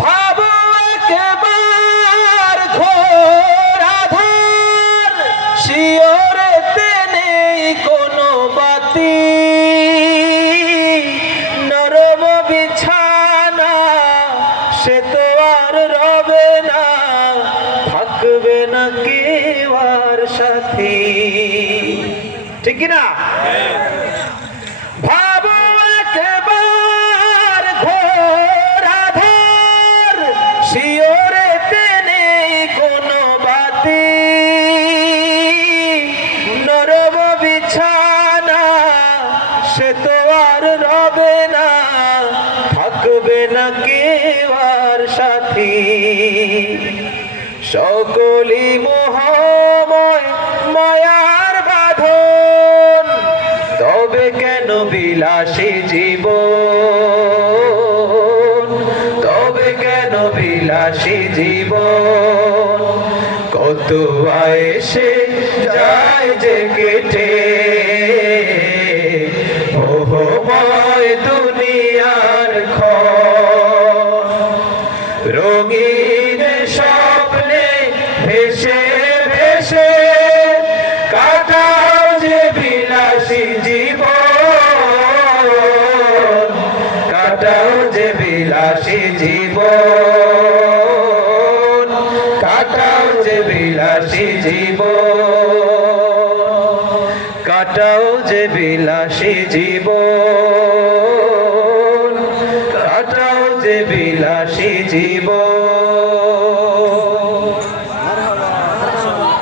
ভাবো একবার ঘোর আধার, শিয়রেতে নেই কোনো বাতি, নরম বিছানা সে তো আর রবে না, থাকবে না কেউ আর সাথী। ঠিক কিনা? ভাবো একবার ঘোর আধার, শিয়রেতে নেই কোনো বাতি, নরম বিছানা সে তো আর রবে না, থাকবে না কেউ আর সাথী। সকলি মোহময় মায়ার বাঁধন, তবে কেন বিলাসী জীবন, তবে কেন বিলাসী জীবন। কত আয়েসে যায় যে কেটে মোহময় দুনিয়ার ক্ষণ, রঙিন স্বপ্নে ভেসে ভেসে কাটাও যে বিলাসী জীবন, কাটাও যে বিলাসী জীবন, কাটাও যে বিলাসী জীবন, কাটাও যে বিলাসী জীবন, কাটাও যে বিলাসী জীবন।